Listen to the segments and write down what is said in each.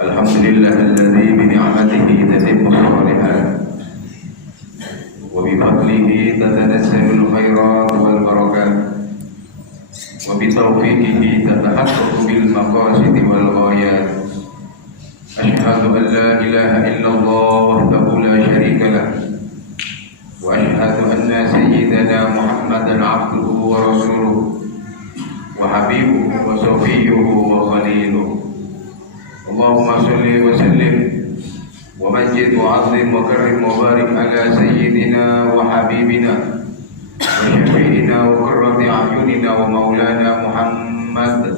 Alhamdulillah alladzi bi ni'matihi tatimmu shalihat wa bi fadlihi tatanazzalu al-khairat wal barakat wa bi tawfiqihi tatahaqqaqu bil maqasid wal ghayat. Asyhadu an la ilaha illallah wahdahu la syarika lah wa asyhadu anna sayyidana Muhammadan abduhu wa rasuluhu wa habibuhu wa safiyuhu wa khaliluhu. Allahumma salli wa sallim wa majid wa azim wa karim wa barik ala sayyidina wa habibina wa syafi'ina wa qurrati a'yunina wa maulana Muhammad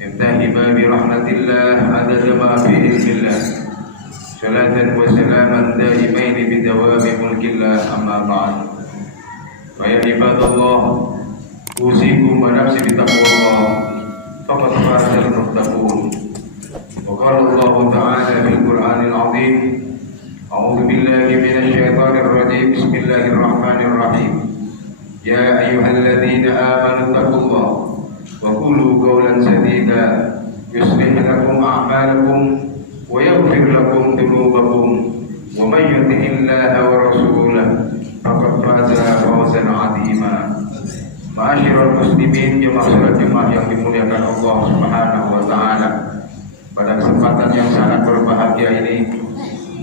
miftahi babi rahmatillah adada ma fi ilmillah salatan wa salaman daimaini bidawami mulkillah amma ba'd. Wa ya ibadallah usikum wa nafsi bitaqwallah faqad fazal muttaqun. Wa qala Allah ta'ala fil Qur'anil 'azim a'udzu billahi minasy syaithanir rajim bismillahirrahmanir rahim ya ayyuhalladzina amanu taqullaha wa qulu qawlan sadida yuslih lakum a'malakum wa yaghfir lakum dhunubakum wa may yuti'illaha wa rasulahu faqad faza fawzan 'azima. Ma'asyiral muslimin, jemaah yang dimuliakan Allah Subhanahu wa taala. Pada kesempatan yang sangat berbahagia ini,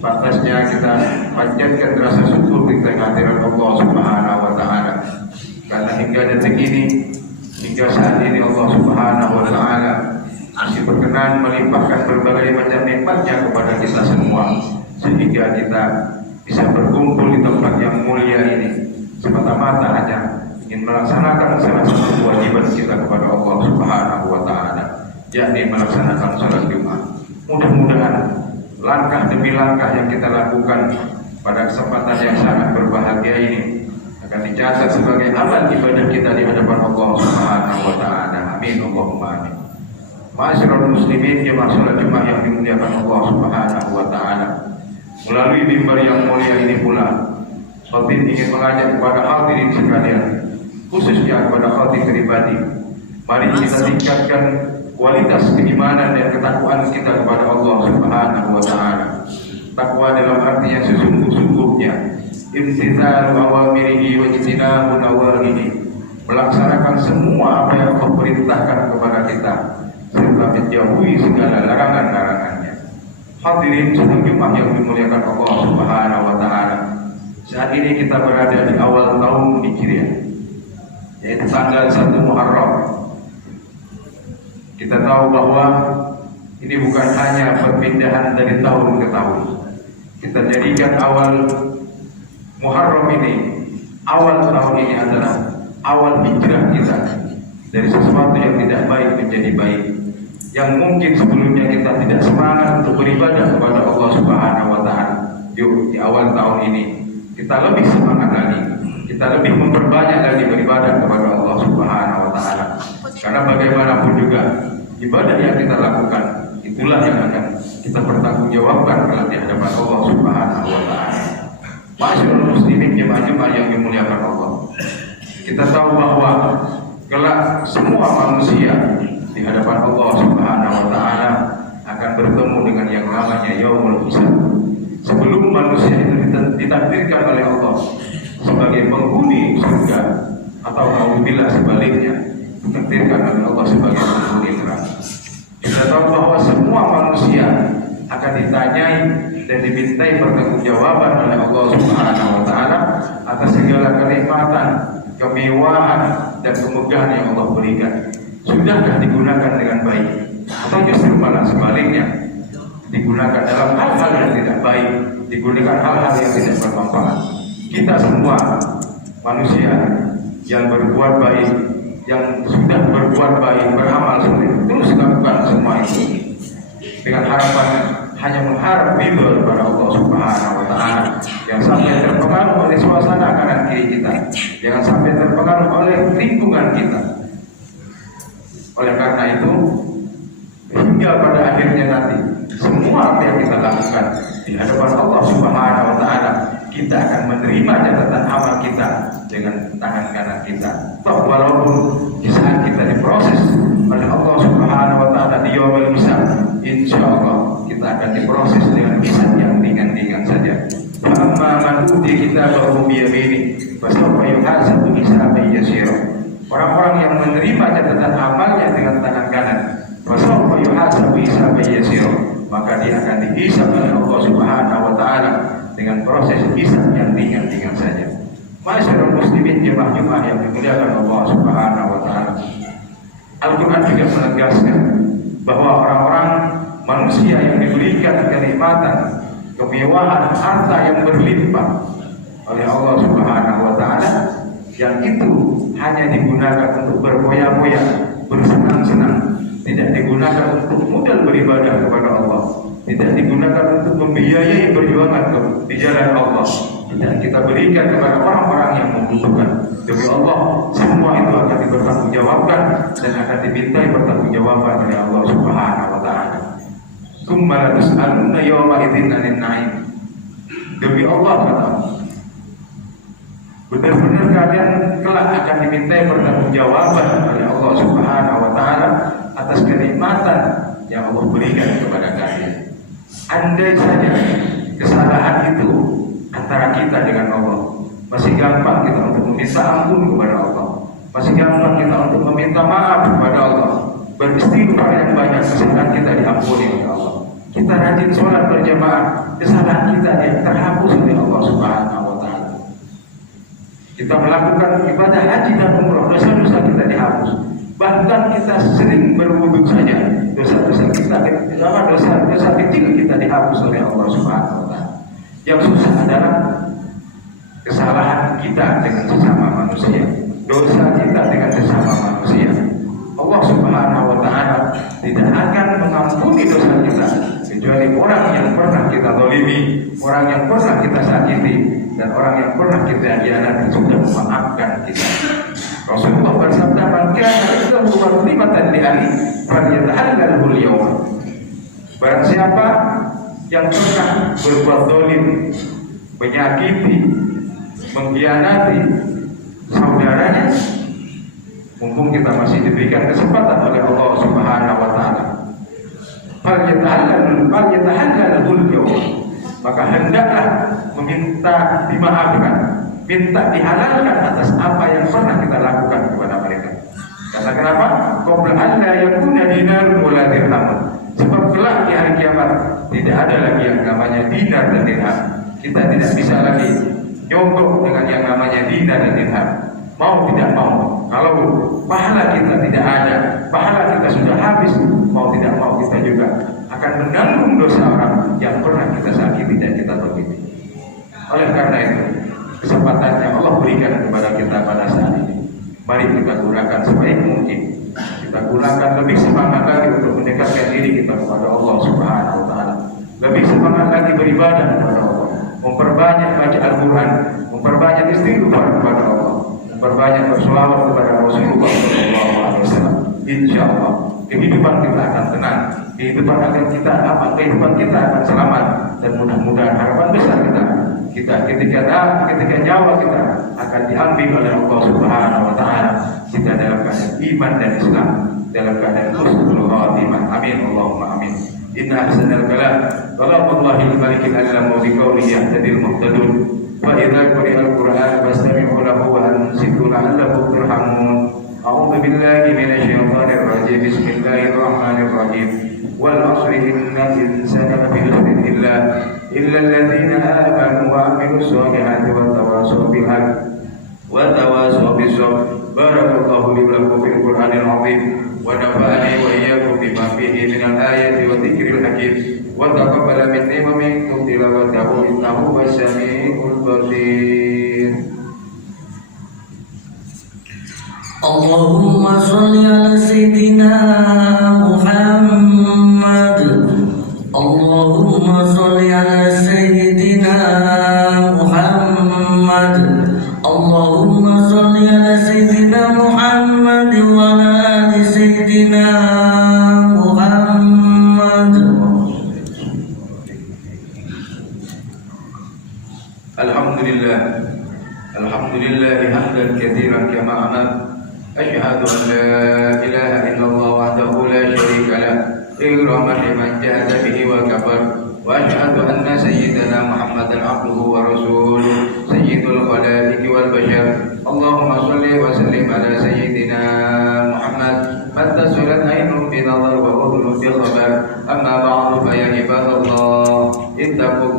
pantasnya kita panjatkan rasa syukur di tengah hadirat Allah Subhanahu wa taala. Karena hingga detik ini, hingga saat ini Allah Subhanahu wa taala masih berkenan melimpahkan berbagai macam nikmat-Nya kepada kita semua, sehingga kita bisa berkumpul di tempat yang mulia ini semata-mata hanya ingin melaksanakan salah satu kewajiban kita kepada Allah Subhanahu wa taala, yakni melaksanakan salat Jumat. Mudah-mudahan langkah demi langkah yang kita lakukan pada kesempatan yang sangat berbahagia ini akan dicatat sebagai amal ibadah kita di hadapan Allah Subhanahu wa taala. Amin Allahumma amin. Ma'asyiral muslimin, jemaah salat Jumat yang dimuliakan Allah Subhanahu wa taala. Melalui mimbar yang mulia ini pula, khatib ingin mengajak kepada hadirin sekalian, khususnya kepada khatib pribadi, mari kita tingkatkan kualitas keimanan dan ketakwaan kita kepada Allah Subhanahu wa taala. Takwa dalam arti yang sesungguh-sungguhnya, imtithalu awamirihi wa ijtinabu nawahihi, melaksanakan semua apa yang Allah perintahkan kepada kita serta menjauhi segala larangan-larangannya. Hadirin sedang jemaah yang dimuliakan Allah Subhanahu wa taala. Saat ini kita berada di awal tahun Hijriah, yaitu tanggal 1 Muharram. Kita tahu bahwa ini bukan hanya perpindahan dari tahun ke tahun. Kita jadikan awal Muharram ini, awal tahun ini adalah awal hijrah kita dari sesuatu yang tidak baik menjadi baik. Yang mungkin sebelumnya kita tidak semangat untuk beribadah kepada Allah Subhanahu wa taala. Yuk, di awal tahun ini kita lebih semangat lagi. Kita lebih memperbanyak lagi beribadah kepada Allah Subhanahu wa taala. Karena bagaimanapun juga ibadah yang kita lakukan itulah yang akan kita pertanggungjawabkan kelak di hadapan Allah Subhanahu wa taala. Ma'asyiral muslimin, jemaah-jemaah yang dimuliakan Allah. Kita tahu bahwa kelak semua manusia di hadapan Allah Subhanahu wa taala akan bertemu dengan yang namanya yaumul hisab. Sebelum manusia itu ditakdirkan oleh Allah sebagai penghuni surga, atau naudzubillah sebaliknya, ditakdirkan oleh Allah sebagai penghuni neraka. Kita tahu bahwa semua manusia akan ditanyai dan dimintai pertanggungjawaban oleh Allah Subhanahu wa taala atas segala kenikmatan, kemewahan dan kemegahan yang Allah berikan. Sudahkah digunakan dengan baik, atau justru malah sebaliknya digunakan dalam hal-hal yang tidak baik, digunakan hal-hal yang tidak bermanfaat? Kita semua manusia yang berbuat baik, yang sudah berbuat baik, beramal soleh, terus lakukan semua itu dengan harapan hanya mengharap ridho kepada Allah Subhanahu wa taala. Yang sampai terpengaruh oleh suasana kanan kiri kita, jangan sampai terpengaruh oleh lingkungan kita. Oleh karena itu, hingga pada akhirnya nanti semua apa yang kita lakukan di hadapan Allah Subhanahu wa taala, kita akan menerima catatan amal kita dengan tangan kanan kita. Toh walaupun di saat kita diproses oleh Allah Subhanahu wa taala di yaumul hisab, insyaallah kita akan diproses dengan hisab yang ringan-ringan saja. Amma man utiya kitabahu bi yaminihi fa sawfa yuhasabu hisaban yasira. Orang-orang yang menerima catatan amalnya dengan tangan kanan, fa sawfa yuhasabu hisaban yasira, maka dia akan dihisab oleh Allah Subhanahu wa taala dengan proses hisab yang ringan-ringan saja. Masyaallah muslimin jemaah-jemaah yang dimuliakan Allah Subhanahu wa taala. Al-Qur'an juga menegaskan bahwa orang-orang manusia yang diberikan kenikmatan, kemewahan, harta yang berlimpah oleh Allah Subhanahu wa taala, yang itu hanya digunakan untuk berfoya-foya, bersenang-senang, tidak digunakan untuk modal beribadah kepada Allah, tidak digunakan untuk membiayai perjuangan di jalan Allah, tidak kita berikan kepada orang-orang yang membutuhkan. Demi Allah, semua itu akan dipertanggungjawabkan dan akan dimintai pertanggungjawaban oleh Allah Subhanahu wa taala. Tsumma la tus'alunna yawma idzin 'anil na'im. Demi Allah kata, benar-benar kalian kelak akan dimintai pertanggungjawaban oleh Allah Subhanahu wa taala atas kenikmatan yang Allah berikan kepada kalian. Andai saja kesalahan itu antara kita dengan Allah, masih gampang kita untuk meminta ampun kepada Allah, masih gampang kita untuk meminta maaf kepada Allah, beristighfar yang banyak, kesalahan kita diampuni oleh Allah. Kita rajin sholat berjamaah, kesalahan kita yang terhapus oleh Allah Subhanahu wa taala. Kita melakukan ibadah haji dan umrah, dosa-dosa kita dihapus. Bahkan kita sering berwudu saja, dosa-dosa kita, dosa kecil kita dihapus oleh Allah Subhanahu wa taala. Yang susah adalah kesalahan kita dengan sesama manusia, dosa kita dengan sesama manusia. Allah Subhanahu wa taala tidak akan mengampuni dosa kita kecuali orang yang pernah kita zalimi, orang yang pernah kita sakiti, dan orang yang pernah kita khianati sudah memaafkan kita. Rasulullah bersabda, "Man kana lahu mazlimatan li ahli falyatahallalhu al-yawm." Barang siapa yang pernah berbuat zalim, menyakiti, mengkhianati saudaranya, mumpung kita masih diberikan kesempatan oleh Allah Subhanahu wa taala, falyatahallalhu al-yawm, maka hendaklah meminta dimaafkan, minta dihalalkan atas apa yang pernah kita lakukan kepada mereka. Kata kenapa? Qabla an la yakuna dinarun wala dirham. Sebab kelak di hari kiamat tidak ada lagi yang namanya dinar dan dirham. Kita tidak bisa lagi nyogok dengan yang namanya dinar dan dirham. Mau tidak mau, kalau pahala kita tidak ada, pahala kita sudah habis, mau tidak mau kita juga akan menanggung dosa orang yang pernah kita sakiti dan kita zalimi. Oleh karena itu, kesempatan yang Allah berikan kepada kita pada saat ini, mari kita gunakan sebaik mungkin. Kita gunakan lebih semangat lagi untuk mendekatkan diri kita kepada Allah Subhanahu wa taala. Lebih semangat lagi beribadah kepada Allah, memperbanyak baca Al-Qur'an, memperbanyak istighfar kepada Allah, memperbanyak berselawat kepada Rasulullah sallallahu alaihi wasallam. Insyaallah kehidupan kita akan tenang, kehidupan kita akan selamat, dan mudah-mudahan harapan besar kita ketika nyawa kita akan diambil oleh Allah Subhanahu wa taala, kita dalam keadaan iman dan Islam, dalam keadaan husnul khatimah. Amin Allahumma amin. Inna ahsanal kalam kalamullahi al-malikil alam bi qawlihi yahtadil muhtadun. Fa idza quri'al Qur'an fastami'u lahu wa ansitu la'allakum turhamun. A'udzu billahi minasy syaithanir rajim. Bismillahirrahmanirrahim. Wal 'asri innal insana lafi khusrin illa alladziina aamanu wa 'amilus shalihati wa tawassaw bil haqqi wa tawassaw bis sabr. Barakallahu li wa lakum fil Qur'anil 'azim wa nafa'ani wa iyyakum bima fihi minal ayati wa dzikril hakim wa taqabbala minni wa minkum tilawatahu innahu was-sami'ul basir. Allahumma sholli ala sayyidina Muhammad. Allahumma sholli ala sayyidina Muhammad. Allahumma sholli ala sayyidina Muhammad wa ala ali sayyidina Muhammad. Alhamdulillah. الحمد لله حمدا كثيرا كما أمر. أشهد أن لا إله إلا الله وحده لا شريك له إكراما لمن جاهد به وكفر. وأشهد أن سيدنا محمدا عبده ورسوله سيد الخلائق والبشر. اللهم صل وسلم على سيدنا محمد من اتصلت عين بنظر وأذن بخبر. أما بعد فيا عباد الله اتقوا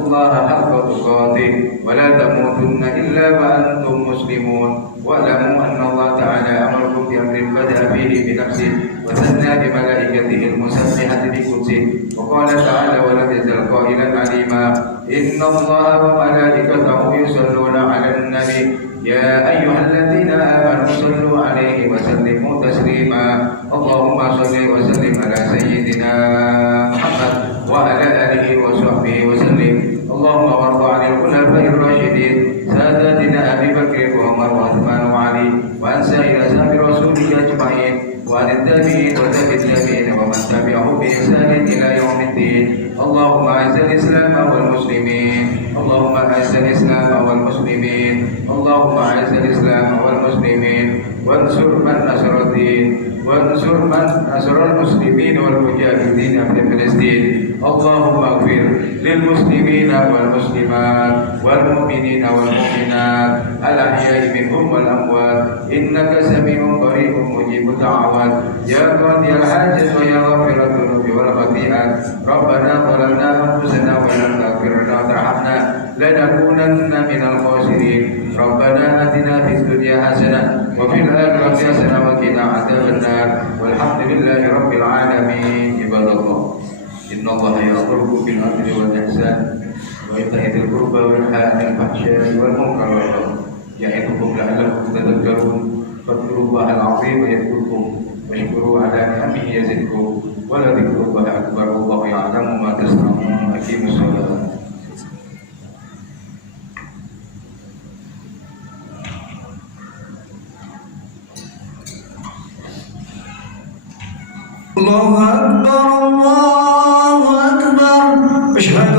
الله حق تقاته ولا تموتن إلا وأنتم مسلمون. واعلموا أن الله تعالى أمركم بأمر بدأ فيه بنفسه وثنى بملائكته المسبحة بقدسه. وقال تعالى ولم يزل قائلا عليما إن الله وملائكته يصلون على النبي يا أيها الذين آمنوا صلوا عليه وسلموا تسليما. اللهم صل وسلم على سيدنا محمد وعلى آله وصحبه وسلم. اللهم وارض عن الخلفاء الراشدين ساداتنا أبي بكر وعمر وعثمان وعلي وعن سائر أصحاب رسوله أجمعين وعن التابعين وتابع التابعين ومن تبعهم بإحسان إلى يوم الدين. اللهم أعز الإسلام والمسلمين. اللهم أعز الإسلام والمسلمين. اللهم أعز الإسلام والمسلمين وانصر من نصر الدين وانصر من نصر المسلمين والمجاهدين في فلسطين. اللهم اغفر للمسلمين والمسلمات والمؤمنين والمؤمنات الأحياء منهم والأموات إنك سميع قريب مجيب الدعوات يا قاضي الحاجة ويا غافر الذنوب والخطيئات. ربنا ظلمنا أنفسنا وإن لم تغفر لنا وترحمنا لنكونن من الخاسرين. ربنا آتنا في الدنيا حسنة وفي الآخرة حسنة وقنا عذاب النار. والحمد لله رب العالمين. عباد الله إن الله يأمركم بالعدل والإحسان وإيتاء ذي القربى وينهى عن الفحشاء والمنكر والبغي يعظكم لعلكم تذكرون. فاذكروا الله العظيم يذكركم واشكروا على نعمه يزدكم ولذكر الله أكبر والله يعلم ما تصنعون. أقيموا الصلاة. الله أكبر الله أكبر. أشهد